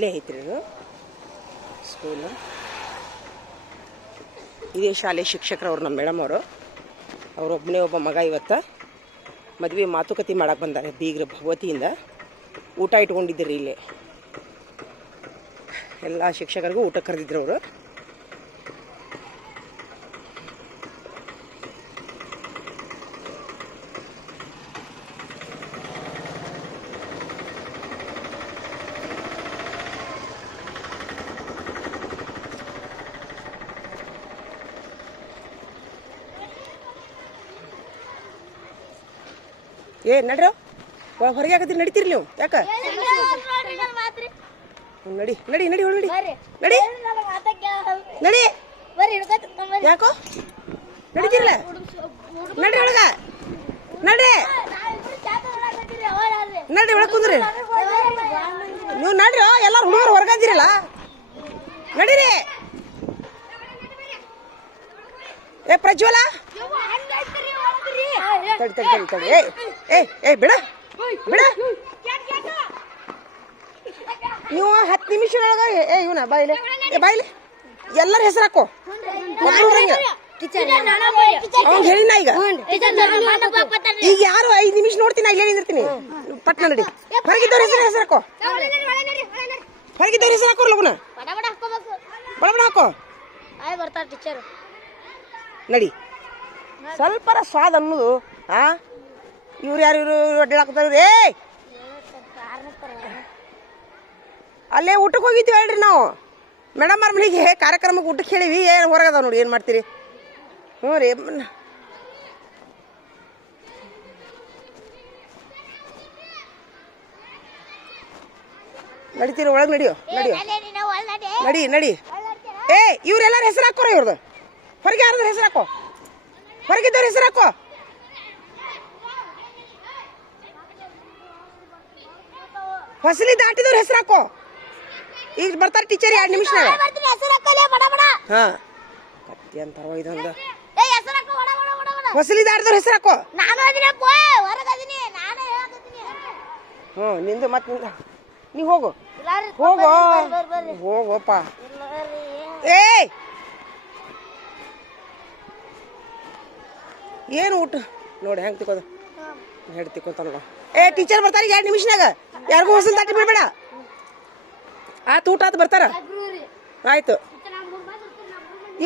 ಇಲ್ಲೇ ಐತ್ರಿ ಇದು ಸ್ಕೂಲ್. ಇದೇ ಶಾಲೆ ಶಿಕ್ಷಕರವ್ರು ನಮ್ಮ ಮೇಡಮ್ ಅವರು. ಅವರೊಬ್ಬನೇ ಒಬ್ಬ ಮಗ ಇವತ್ತು ಮದುವೆ ಮಾತುಕತೆ ಮಾಡಕ್ಕೆ ಬಂದಾರೆ ಬೀಗ್ರ ಭಗವತಿಯಿಂದ. ಊಟ ಇಟ್ಕೊಂಡಿದ್ದೀರಿ ಇಲ್ಲೇ ಎಲ್ಲ ಶಿಕ್ಷಕರಿಗೂ ಊಟ ಕರೆದಿದ್ರು ಅವರು. ನಡ್ರ ಹೊರಗೆ ಹಾಕತ್ತೀರಿ, ನಡಿತೀರಿ ನೀವು ಯಾಕೆ? ನಡಿ ನಡಿ ನಡಿ ಒಳಗಡಿ ನಡಿ ನಡಿ ಯಾಕೋ ನಡಿತೀರಲ್ಲ, ನಡಿ ಒಳಗ ನಡ್ರಿ ನಡ್ರಿ ಒಳಗೆ ಕುಂದ್ರಿ. ನೀವು ನಡ್ರಿ, ಎಲ್ಲಾರು ಹುಡುಗರು ಹೊರಗಂದಿರಲ್ಲ, ನಡೀರಿ. ಏ ಪ್ರಜ್ವಲ ತಡಿ ತಡಿ ತಡಿ ತಡಿ. ಏ ಬಿಡ ಬಿಡ. ನೀವು 10 ನಿಮಿಷದೊಳಗ ಇವನ ಬಾಯಿಲೆ ಬಾಯಿಲೆ ಎಲ್ಲರ ಹೆಸರು ಹಾಕೋ. ಅವ್ನು ಹೇಳಿನ ಈಗ ಯಾರು 5 ನಿಮಿಷ ನೋಡ್ತೀನಿ, ಇಲ್ಲೇ ನಿಂದಿರ್ತೀನಿ. ಪಟ್ನ ನಡಿ. ಹೊರಗಿದ್ದವ್ರ ಹೆಸರು ಹಾಕೋ, ಹೊರಗಿದ್ದವ್ರ ಹೆಸರು ಹಾಕೋರ್ ಲಗುನ ಬಡ ಬಡ ಹಾಕೋ. ನಡಿ. ಸ್ವಲ್ಪರ ಸ್ವಾದ ಅನ್ನೋದು. ಇವ್ರು ಯಾರು ಇವರು ಅಡ್ಡಾಡ್ತಾರ? ಅಲ್ಲೇ ಊಟಕ್ಕೆ ಹೋಗಿದ್ವಿ ಹೇಳ್ರಿ ನಾವು ಮೇಡಮ್ ಅವ್ರ ಮನೆಗೆ ಕಾರ್ಯಕ್ರಮಕ್ಕೆ ಊಟಕ್ಕೆ ಹೇಳಿವಿ. ಏನು ಹೊರಗದ ನೋಡಿ, ಏನು ಮಾಡ್ತೀರಿ? ಹ್ಞೂ ರೀ. ನಡಿತೀರಿ ಒಳಗೆ? ನಡಿಯೋ ನಡಿಯೋ ನಡಿ ನಡಿ. ಇವ್ರೆಲ್ಲಾರ ಹೆಸರು ಹಾಕೋರ ಇವ್ರದ್ದು. ಹೊರಗೆ ಯಾರ್ದಾರ ಹೆಸರು ಹಾಕೋ, ಹೊರಗಿದ್ದವ್ರ ಹೆಸರು ಹಾಕೋ. ಫಸಲಿ ದಾಟಿದವ್ರ ಹೆಸರು ಹಾಕೋ. ಈಗ ಬರ್ತಾರೆ ಟೀಚರ್ 2 ನಿಮಿಷನಾಗ. ಹಾ ಕತ್ತಿ ಅಂತಾರ ಇದೊಂದು. ಫಸಲಿ ದಾಟಿದವ್ರ ಹೆಸರು ಹಾಕೋ. ಹ್ಞೂ ನಿಂದು ಮತ್ತೆ ನೀ ಹೋಗು ಹೋಗೋ ಹೋಗೋಪ್ಪ. ಏನು ಊಟ ನೋಡಿ ಹೆಂಗೆ ತಿಕ್ಕೋದು, ಹೇಳಿ ತಿಕ್ಕೊಂತಾನಲ್ಲ. ಟೀಚರ್ ಬರ್ತಾರೆ 2 ನಿಮಿಷನಾಗ. ಯಾರಿಗೂ ಹೊಸಲು ದಾಟಿ ಬಿಡ್ಬೇಡ. ಊಟ ಆತು ಬರ್ತಾರ. ಆಯ್ತು.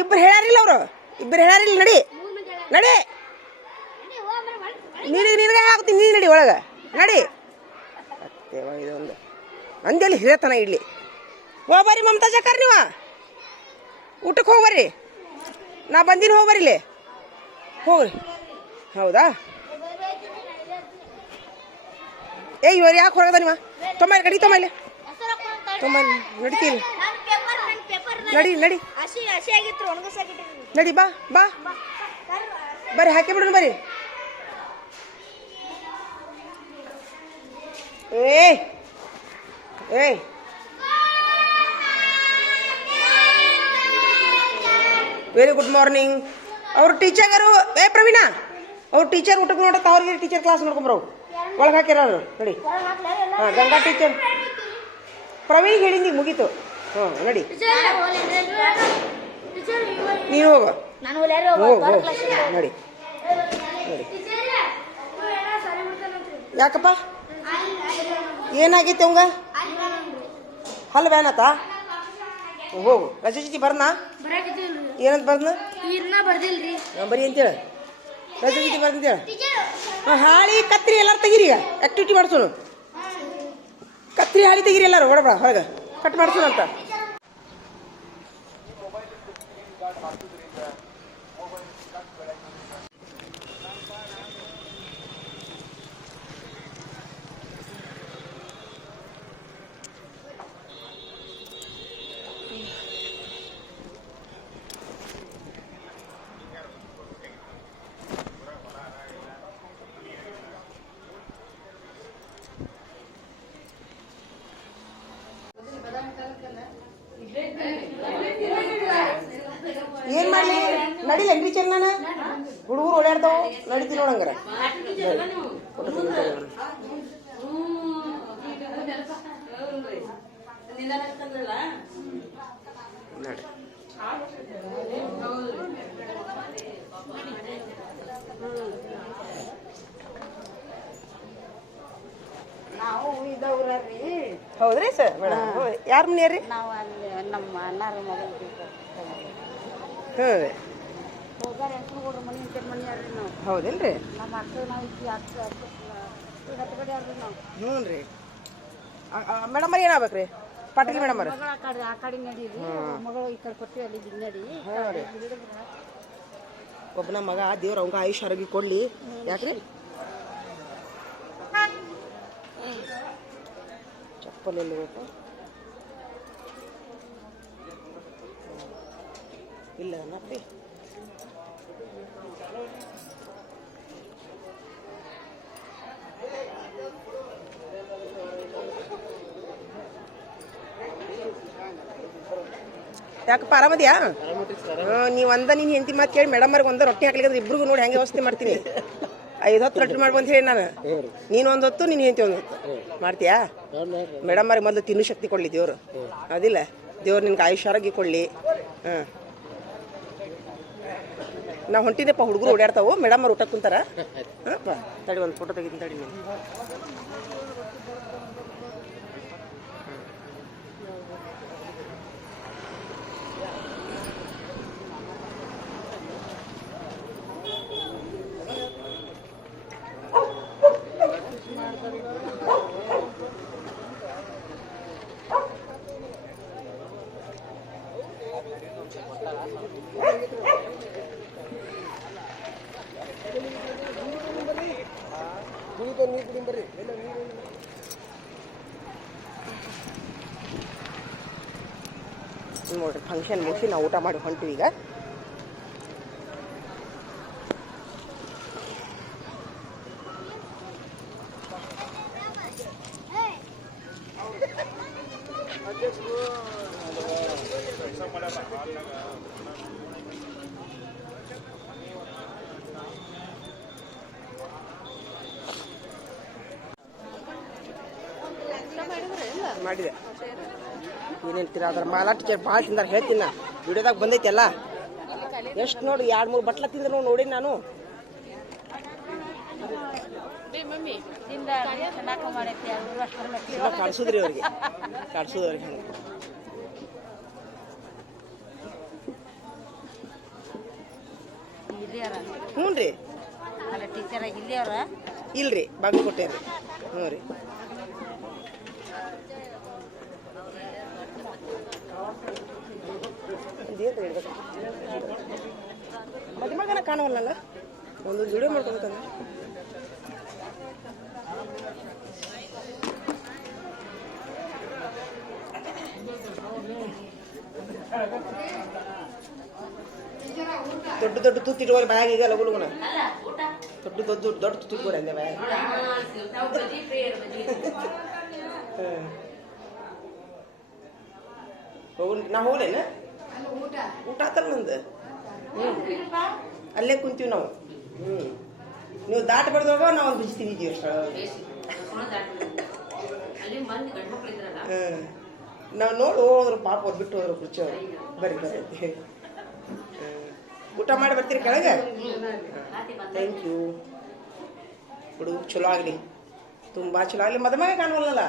ಇಬ್ಬರು ಹೇಳಾರಿಲ್ಲ ಅವರು, ಇಬ್ಬರು ಹೇಳಾರಿಲ್ಲ. ನಡಿ ನಡಿ. ನಿನಗೆ ಹಾಕ್ತೀನಿ, ನೀನು ನಡಿ ಒಳಗೆ ನಡಿ. ಅತ್ತೇವ ಇದೊಂದು ಅಂದೇಲಿ ಹಿರೇತನ ಇಡ್ಲಿ. ಹೋಗ್ಬರ್ರಿ ಮಮತಾಜ್ ಅಕ್ಕಾರ, ನೀವು ಊಟಕ್ಕೆ ಹೋಗ್ಬರ್ರಿ. ನಾ ಬಂದಿನಿ, ಹೋಗ್ಬರ್ರಿ ಇಲ್ಲಿ ಹೋಗ್ರಿ. ಹೌದಾ? ಇವ್ರು ಯಾಕೆ ಹೊರಗದ? ನೀವ ತೊಂಬ ಕಡಿ ತೊಂಬಲ್ಲಿ ತೊಂಬ ನಡಿತೀರಿ. ನಡಿ ನಡಿ ನಡಿ. ಬಾ ಬಾ ಬರ್ರಿ, ಹಾಕಿ ಬಿಡೋಣ ಬರ್ರಿ. Very good morning. ಅವ್ರ ಟೀಚರ್ರು ಪ್ರವೀಣ ಅವ್ರ ಟೀಚರ್ ಊಟಕ್ಕೆ ನೋಡತ್ತ. ಅವ್ರಿಗೆ ಟೀಚರ್ ಕ್ಲಾಸ್ ನೋಡ್ಕೊಂಬರು ಒಳಗೆ ಹಾಕಿರ ನಡಿ. ಗಂಗಾ ಟೀಚರ್ ಪ್ರವೀಣ್ ಹೇಳಿಂದಿ ಮುಗೀತು. ನಡಿ ನೀನು ಹೋಗು ನಡಿ ನಡಿ. ಯಾಕಪ್ಪ ಏನಾಗೈತೆ ಅವಂಗ? ಹಲ್ಲು ಬ್ಯಾನತ್ತ? ಹೋಗು. ರಜೆ ಜೊತೆ ಬರ್ನಾ? ಏನಂತ ಬರ್ನ? ಬರೀ ಅಂತೇಳಿ ರಜೆ ಜೊತೆ ಬರ್ದಂತೇಳಿ. ಹಾಳಿ ಕತ್ರಿ ಎಲ್ಲಾರು ತೆಗೀರಿ. ಈಗ ಆಕ್ಟಿವಿಟಿ ಮಾಡ್ಸೋಣ. ಕತ್ರಿ ಹಾಳಿ ತೆಗೀರಿ ಎಲ್ಲಾರು. ಹೊರಬೇಡ, ಹೊರಗೆ ಕಟ್ ಮಾಡ್ಸೋಣ ಅಂತ. ಏನ್ ಮಾಡ್ಲಿ? ನಡಿಲ್ಲ ಟೀಚರ್ ನಾನು ಹುಡುಗರು ಓಡಾಡ್ತಾವ. ನಡಿತೀನಿ ನೋಡಂಗಾರ. ನೋಡಿ ನಾವು ಇದವ್ರಿ. ಹೌದ್ರಿ ಸರ್ ಮೇಡಮ್ ಯಾರ ಮನೆಯವ್ರಿ? ನಾವು ಅಲ್ಲಿ ನಮ್ಮ ಅಣ್ಣಾರ ಮಗಳು ಹ್ಞೂ ರೀ ಹೋಗಾರ ಹೆಂಗ್ರ ಮನೆ ಇಂಥ ಮನೆ ಯಾರ್ರಿ ನಾವು. ಹೌದೇನ್ರಿ? ನಮ್ಮ ಅಕ್ಕ ನಾವು ಇಕ್ಕಿ ಹತ್ತು ಕಡೆ ಯಾರ್ರಿ ನಾವು. ಹ್ಞೂ ರೀ ಮೇಡಮ್ ಅವ್ರ ಏನಾಗ್ಬೇಕ್ರಿ? ಪಾಟೀಲ್ ಮೇಡಮ್ ಅವ್ರ ಮಗಳ ಆ ಕಡೆ ನಡೀರಿ, ಮಗಳು ಈ ಕಡೆ ಕೊಟ್ಟಿವಿ ಅಲ್ಲಿ ನಡಿ. ಒಬ್ಬನ ಮಗ ದೇವ್ರ ಅವಂಗ ಆಯುಷ್ ಆರೋಗ್ಯ ಕೊಡ್ಲಿ. ಯಾಕ್ರಿ ಚಪ್ಪಲ್ ಎಲ್ಲಿ ಬೇಕು? ಇಲ್ಲ ನಪ್ಪಿ ಯಾಕಪ್ಪ ಆರಾಮದ್ಯಾ? ನೀವು ನೀನು ಹೆಂಡತಿ ಮಾತು ಕೇಳಿ ಮೇಡಮ್ ಅವ್ರಿಗೆ ಒಂದ ರೊಟ್ಟಿ ಹಾಕ್ಲಿಕ್ಕೆ ಇಬ್ರಿಗೂ ನೋಡಿ ಹೆಂಗೆ ವ್ಯವಸ್ಥೆ ಮಾಡ್ತೀನಿ. 5 ಹೊತ್ತು ರೊಟ್ಟಿ ಮಾಡ್ಬಂತ ಹೇಳಿ ನಾನು. ನೀನು 1 ಹೊತ್ತು, ನೀನು ಹೆಂಡತಿ 1 ಹೊತ್ತು ಮಾಡ್ತೀಯಾ? ಮೇಡಮ್ ಅವ್ರಿಗೆ ಮೊದಲು ತಿನ್ನು ಶಕ್ತಿ ಕೊಡ್ಲಿ ದೇವ್ರು. ಅದಿಲ್ಲ ದೇವ್ರು ನಿನ್ಗೆ ಆಯುಷ್ ಆರೋಗ್ಯ ಕೊಡ್ಲಿ. ಹಾಂ ನಾವು ಹೊಂಟಿದ್ದೆಪ್ಪ, ಹುಡುಗರು ಓಡಾಡ್ತಾವು. ಮೇಡಮ್ ಅವ್ರು ಊಟ ಕುಂತಾರ. ಹಾಂ ತಡಿ ಒಂದು ಫೋಟೋ ತೆಗಿತೀನಿ ತಡಿ. ನೀವು ನೋಡ್ರಿ ಫಂಕ್ಷನ್ ಮುಗಿಸಿ ನಾವು ಊಟ ಮಾಡಿ ಹೊಂಟಿವಿ ಈಗ. ಮಾಡಿದೆ ಏನೇನು ತಿನ್ನ ಅದ್ರ ಮಾಲಾ ಟಿಕೆಟ್ ಭಾಳ ತಿಂದಾರ ಹೇಳ್ತೀನಿ ನಾ. ವಿಡಿಯೋದಾಗ ಬಂದೈತಿ ಎಲ್ಲ. ಎಷ್ಟು ನೋಡಿ 2-3 ಬಟ್ಲ ತಿಂದ್ರು ನೋಡಿ ನಾನು. ಕಾಡ್ಸುದ್ರಿ ಅವ್ರಿಗೆ, ಕಾಡ್ಸುದು ಅವ್ರಿಗೆ. ಹ್ಞೂ ರೀ ಟೀಚರ್ ಇಲ್ಲಿ ಅವ್ರ ಇಲ್ರಿ ಬಾಗಲಕೋಟೆ ರೀ. ಹ್ಞೂ ರೀ ಮದುವೆ ಮಗನ ಕಾಣವಲ್ಲ, ಒಂದು ವಿಡಿಯೋ ಮಾಡ್ಕೊಬೇಕಂದ್ರೆ. ದೊಡ್ಡ ದೊಡ್ಡ ತುತ್ತಿಟ್ಕೋರಿ ಬ್ಯಾಗ್ ಈಗ ಲಗು ಲಗುನ. ದೊಡ್ಡ ದೊಡ್ಡ ದೊಡ್ಡ ತುತ್ತಿಟ್ಕೋರಿ ಅಂದೆ ಬ್ಯಾಗ್. ನಾ ಹೋಗ್ಲೇನ ಊಟ ಆತಲ್ಲ ನಂದು. ಅಲ್ಲೇ ಕುಂತೀವಿ ನಾವು. ನೀವು ದಾಟ ಬಡ್ದೋಗ ನಾವು ಒಂದು ಬಿಜಿ ತಿಂದಿದ್ದೀವಿ ಅಷ್ಟ. ನಾವು ನೋಡಿ ಹೋದ್ರು ಪಾಪ ಅವ್ರು ಬಿಟ್ಟು ಹೋದ್ರು ಕುರ್ಚಿ ಅವರು. ಬರ್ರಿ ಬರ್ರಿ ಊಟ ಮಾಡಿ ಬರ್ತೀರಿ ಕೆಳಗೆ. Thank you. ಹುಡುಗ ಚಲೋ ಆಗಲಿ, ತುಂಬ ಚಲೋ ಆಗಲಿ. ಮದುವೆ ಕಾಣವಲ್ಲ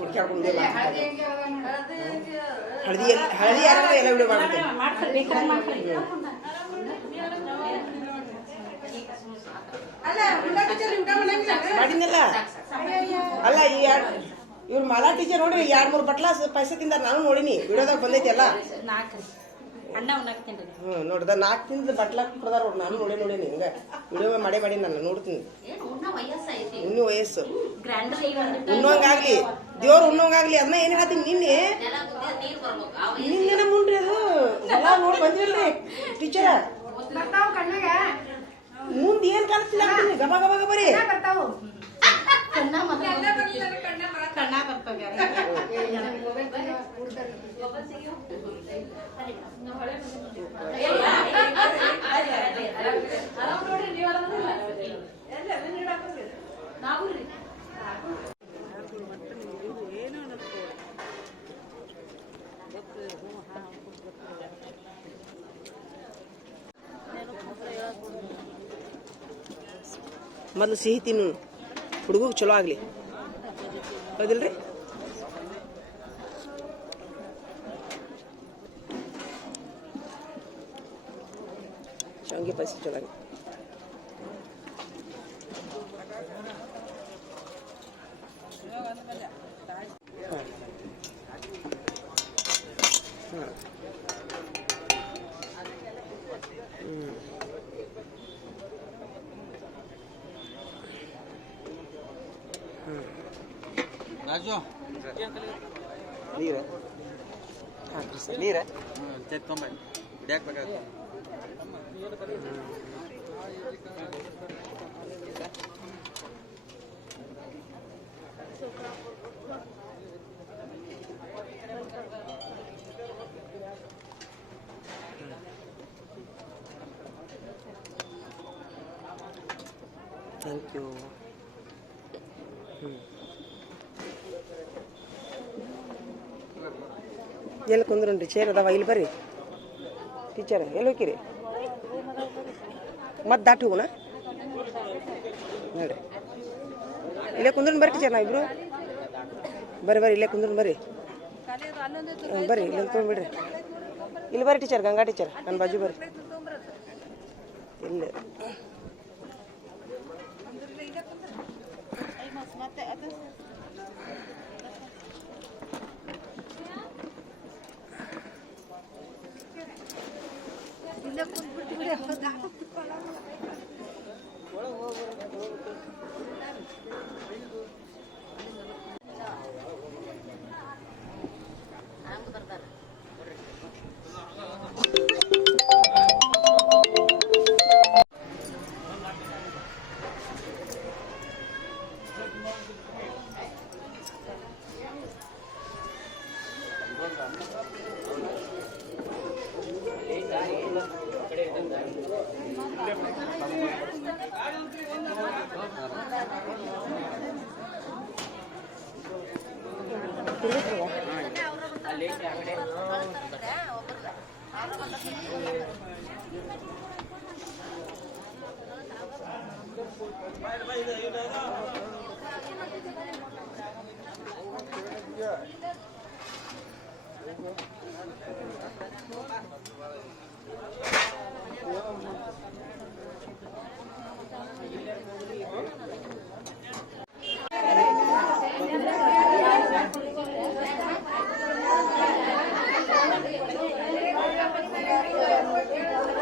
ಹುಡ್ಕ್ಯಾಡ್ಕೊಂಡು ಹಳದಿ ಹಳದಿ ಯಾರು ಎಲ್ಲ ವಿಡಿಯೋ ಮಾಡ್ತೀನಿ. ಮಾಡಿದ್ನಲ್ಲ ಅಲ್ಲ ಇವ್ರು ಮಾಲಾ ಟೀಚರ್ ನೋಡ್ರಿ 2-3 ಬಟ್ಲ ಪೈಸೆ ತಿಂದಾರ. ನಾನು ನೋಡಿನಿ ವಿಡಿಯೋದಾಗ ಬಂದೈತಿ ಎಲ್ಲ. ನೋಡ್ದ 4 ತಿಂದ ಬಟ್ಲ ಕೊಡ್ದಾರ ನೋಡ್ರಿ. ನಾನು ನೋಡೀನಿ ಹಿಂಗ ವಿಡಿಯೋ ಮಾಡಿ ನಾನು ನೋಡ್ತೀನಿ. ಇನ್ನೂ ವಯಸ್ಸು ಉಣ್ಣೋಂಗಾಗ್ಲಿ, ದೇವ್ರು ಉಣ್ಣೋಂಗಾಗ್ಲಿ. ಅದನ್ನ ಏನ್ ಹೇಳ್ತೀನಿ ನಿನ್ನೆ ಮುಂಡ್ರಿ ಅದು ಎಲ್ಲ ನೋಡಿ ಬಂದಿರಲ್ರಿ ಟೀಚರ. ಮುಂದೆ ಏನ್ ಕಾಣಿಸ್ತಿಲ್ಲ ಅಂತೀನಿ. ಗಬ ಗಬ ಗಬರಿ ಏನು ಮೊದಲು ಸಿಹಿ ತಿನ್ನು, ಹುಡುಗಗೆ ಚಲೋ ಆಗಲಿ. ಹೌದಿಲ್ರಿ? ಶಾವಿಗೆ ಪಾಯಸ ಚಲೋ ಆಗಿ. ರಾಜು ನೀರ ಹಾಕ್ರಿ ಸರ್. ನೀರ ತೊಂಬ ಹಿಡಿಯಾಕ ಬೇಕಾಗುತ್ತೆ. Thank you. ಎಲ್ಲಿ ಕುಂದ್ರಿ? ಚೇರ್ ಅದಾವ, ಇಲ್ಲಿ ಬರ್ರಿ. ಟೀಚರ್ ಎಲ್ಲಿ ಹೋಗಿರಿ? ಮತ್ತೆ ದಾಟಿ ಹೋಗೋಣ ನೋಡ್ರಿ. ಇಲ್ಲೇ ಕುಂದ್ರನ್ ಬರ್ರಿ ಟೀಚರ್, ನಾವು ಇಬ್ರು ಬರ್ರಿ ಇಲ್ಲೇ ಕುಂದ್ರನ್ ಬರ್ರಿ. ಬರ್ರಿ ಇಲ್ಲಿ ತೊಗೊಂಡ್ಬಿಡ್ರಿ. ಇಲ್ಲಿ ಬರ್ರಿ ಟೀಚರ್, ಗಂಗಾ ಟೀಚರ್ ನನ್ನ ಬಾಜು ಬರ್ರಿ. ಇಲ್ಲ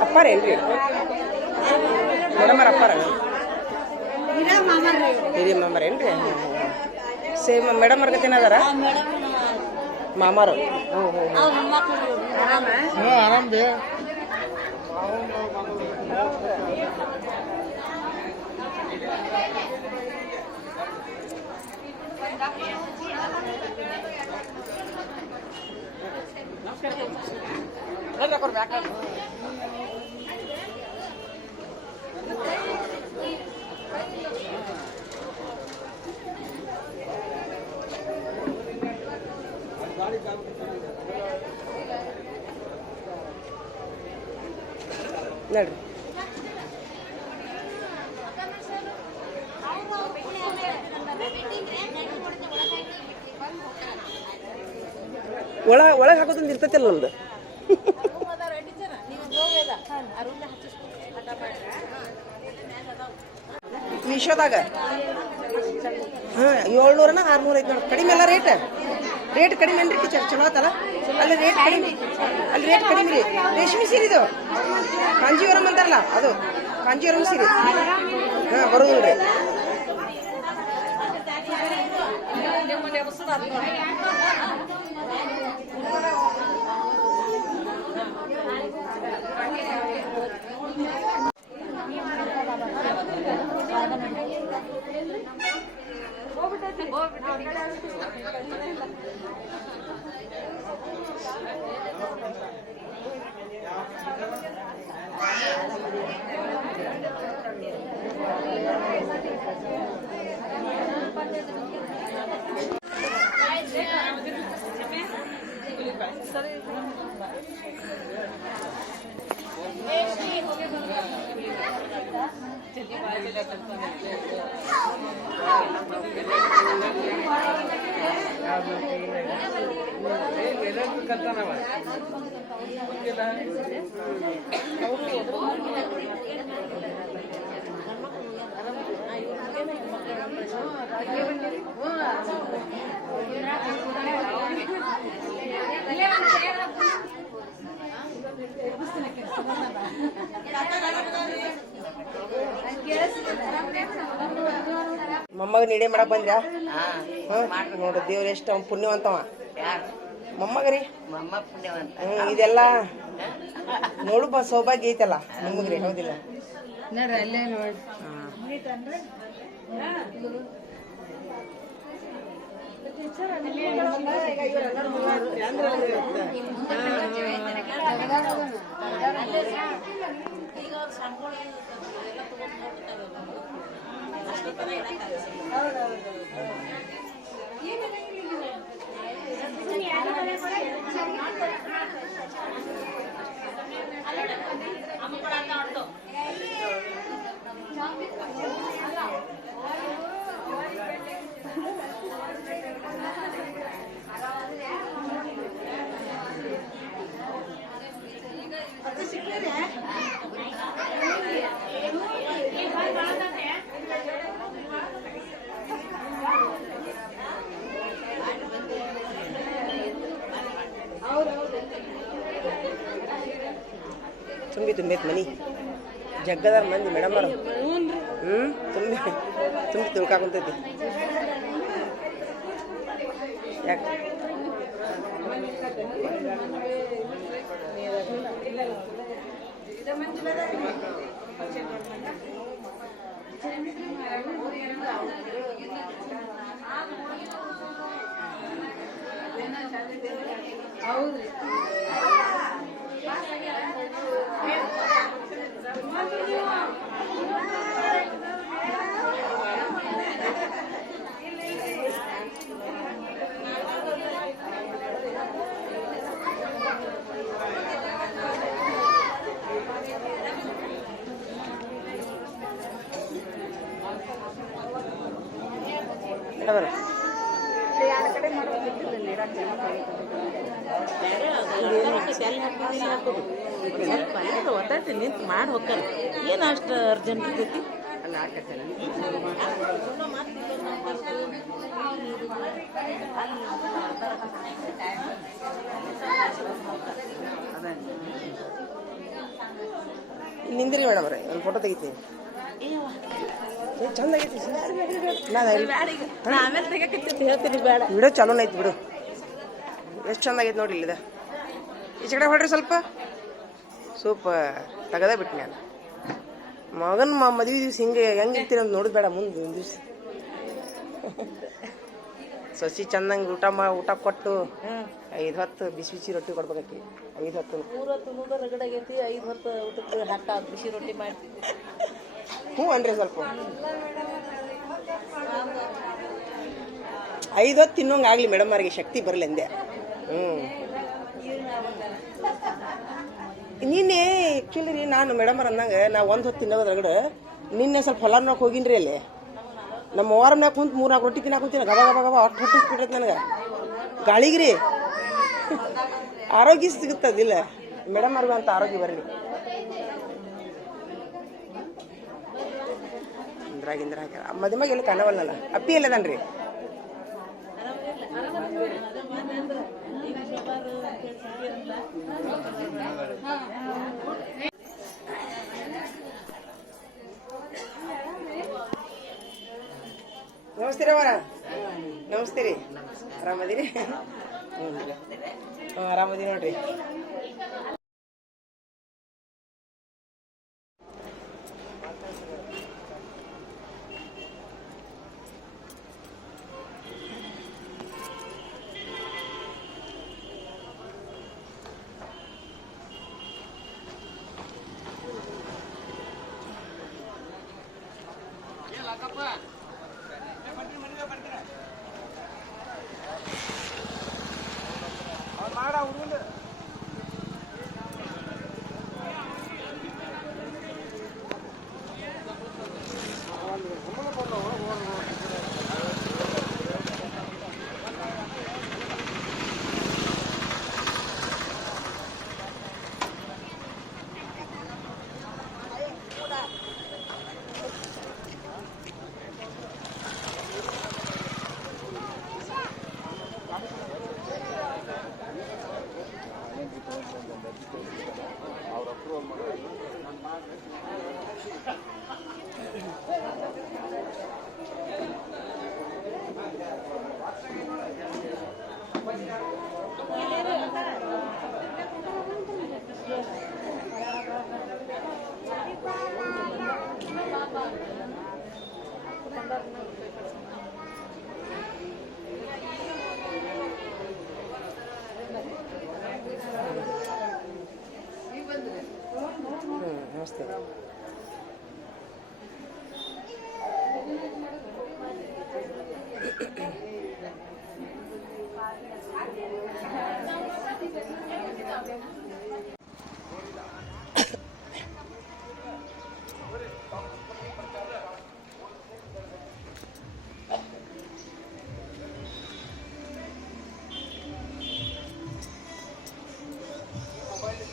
ಅಪ್ಪಾರೇನ್ರಿ ಮೇಡಮರ? ಅಪ್ಪಾರ ಹಿರಿಯ ಮಾಮರೇನ್ರಿ? ಸೇಮ್ ಮೇಡಮ್ ಅರ್ಗತೇನ ಅದಾರ ಮಾಮಾರು? ಆರಾಮ್ ಬೇ. ನೋಡ್ರಿ ಒಳಗೆ ಹಾಕೋದೊಂದು ಇರ್ತೈತಿಲ್ಲ ನಮ್ದು. ಮೀಶೋದಾಗ 700 600 ಐತೆ ನೋಡಿ. ಕಡಿಮೆ ಅಲ್ಲ ರೇಟ್ ಕಡಿಮೆ ಏನ್ರಿ ಟೀಚರ್? ಚಲೋ ಆತಲ್ಲ ಅಲ್ಲಿ ರೇಟ್ ಕಡಿಮೆ. ರೀ ರೇಷ್ಮೆ ಸೀರೆ ಇದು ಕಾಂಜೀವರಂ ಅಂತಾರಲ್ಲ, ಅದು ಕಾಂಜೀವರಂ ಸೀರೆ. ಬರೋದು ನೋಡ್ರಿ. ಸರಿ ಮೊಮ್ಮಗ ನೀಡೇ ಮಾಡಕ್ ಬಂದ್ರಾ ನೋಡ್ರಿ ದೇವ್ರ ಎಷ್ಟು ಅವ್ನು ಪುಣ್ಯವಂತವ ಮೊಮ್ಮಗ ರೀ ಇದೆಲ್ಲ ನೋಡು ಸೌಭಾಗ್ಯ ಐತಲ್ಲ ನಿಮಗ್ರಿ ಹೌದಿಲ್ಲ ತುಂಬೈತ್ ಮನಿ ಜಗ್ಗದಾರ ಮಂದಿ ಮೇಡಮ್ ಅವ್ರ ತುಂಬಿ ತುಳ್ಕಾಕೊಂತೈತಿ ಯಾಕೆ ಒತ್ತಾಯ್ತು ನಿಂತು ಮಾಡಿ ಹೋಗ್ತಾರೆ ಏನು ಅಷ್ಟು ಅರ್ಜೆಂಟ್ ಇರ್ತೈತಿ ಅಲ್ಲ ನಿಂದ್ರಿ ಮೇಡಮ್ ಅವ್ರೆ ಒಂದು ಫೋಟೋ ತೆಗಿತೀನಿ ಚಂದ ಆಗೈತಿ ಆಮೇಲೆ ತೆಗಕತ್ತಿ ಹೇಳ್ತೀನಿ ಬೇಡ ವಿಡಿಯೋ ಚಾಲೂ ಐತಿ ಬಿಡು ಎಷ್ಟು ಚಂದ ಆಗೈತೆ ನೋಡಿ ಇಲ್ಲಿದೆ ಈಚೆ ಕಡೆ ಹೊಡ್ರಿ ಸ್ವಲ್ಪ ಸೂಪರ್ ತಗದೇ ಬಿಟ್ಟು ನಾನು ಮಗನ ಮದುವೆ ದಿವ್ಸ ಹಿಂಗೆ ಹೆಂಗಿರ್ತೀರ ಅಂತ ನೋಡಿದ್ ಬೇಡ ಮುಂದೆ ಒಂದು ದಿವ್ಸ ಸಸಿ ಚಂದಂಗೆ ಊಟ ಕೊಟ್ಟು 5 ಹೊತ್ತು ಬಿಸಿ ಬಿಸಿ ರೊಟ್ಟಿ ಕೊಡ್ಬೇಕಿ 5 ಹೊತ್ತು 3 ಹೊತ್ತು ರಗಡೆ ಆಗೈತಿ 5 ಹೊತ್ತು ಊಟಕ್ಕೆ ಹಾಕ ಬಿಸಿ ರೊಟ್ಟಿ ಮಾಡ್ತೀವಿ ಹ್ಞೂ ಅನ್ರಿ ಸ್ವಲ್ಪ 5 ಹೊತ್ತು ತಿನ್ನೋಂಗೆ ಆಗಲಿ ಮೇಡಮ್ ಅವ್ರಿಗೆ ಶಕ್ತಿ ಬರಲಿ ಅಂದೆ ನಿನ್ನೆ ಆ್ಯಕ್ಚುಲಿ ರೀ ನಾನು ಮೇಡಮ್ ಅವ್ರು ಅಂದಂಗೆ ನಾವು 1 ಹೊತ್ತು ತಿನ್ನೋದ್ರಗಡೆ ನಿನ್ನೆ ಸ್ವಲ್ಪ ಹೊಲನಾಗ ಹೋಗಿನ್ರಿ ಅಲ್ಲಿ ನಮ್ಮ ವಾರಮ್ನಾಗ ಕುಂತು 3-4 ರೊಟ್ಟಿ ತಿನ್ನಾಕೊಂತೀನಿ ಗಬ ಗಬ ಗಬ ಅಷ್ಟು ಹೊಟ್ಟಿಸ್ಬಿಟ್ಟೈತೆ ನನಗೆ ಗಾಳಿಗೆ ರೀ ಆರೋಗ್ಯ ಸಿಗುತ್ತದಿಲ್ಲ ಮೇಡಮ್ ಅವ್ರಿಗೆ ಅಂತ ಆರೋಗ್ಯ ಬರಲಿ ಇಂದ್ರಾಗಿಂದ್ರ ಹಾಕ್ಯಾರ ಮದುವೆಗೆ ಎಲ್ಲಿ ಕಾಣವಲ್ಲಲ್ಲ ಅಪ್ಪಿ ಎಲ್ಲದನ್ರಿ ನಮಸ್ತೆ ರೀ ಅವರ ನಮಸ್ತೆ ರೀ ಆರಾಮದಿರಿ ಹ್ಞೂ ಆರಾಮದಿ ನೋಡ್ರಿ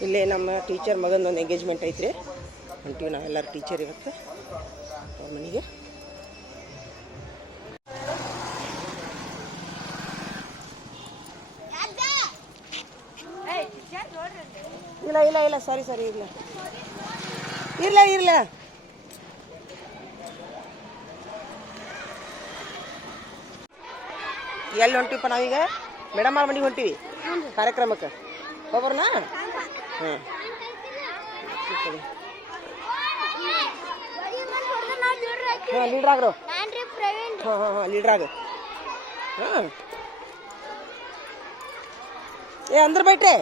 ಇಲ್ಲೇ ನಮ್ಮ ಟೀಚರ್ ಮಗಂದೊಂದು ಎಂಗೇಜ್ಮೆಂಟ್ ಐತ್ರಿ. ಹೊಂಟೀವಿ ನಾವೆಲ್ಲರೂ ಟೀಚರ್ ಇವತ್ತು ಅವ್ರ ಮನೆಗೆ. ಇಲ್ಲ ಇಲ್ಲ ಇಲ್ಲ ಸರಿ ಸರಿ ಇಲ್ಲ ಇರ್ಲ ಇರ್ಲ. ಎಲ್ಲಿ ಹೊಂಟಿವಪ್ಪ ನಾವೀಗ? ಮೇಡಮ್ ಅವ್ರ ಮನೆಗೆ ಹೊಂಟೀವಿ ಕಾರ್ಯಕ್ರಮಕ್ಕೆ. ಒಬ್ಬರನ್ನ ಹಾಂ ಹಾಂ ಲೀಡ್ರ್ ಆಗ್ರು. ಹಾಂ ಹಾಂ ಹಾಂ ಲೀಡ್ರ್ ಆಗ. ಹಾಂ ಏ ಅಂದ್ರೆ ಬೈಟ್ರೆ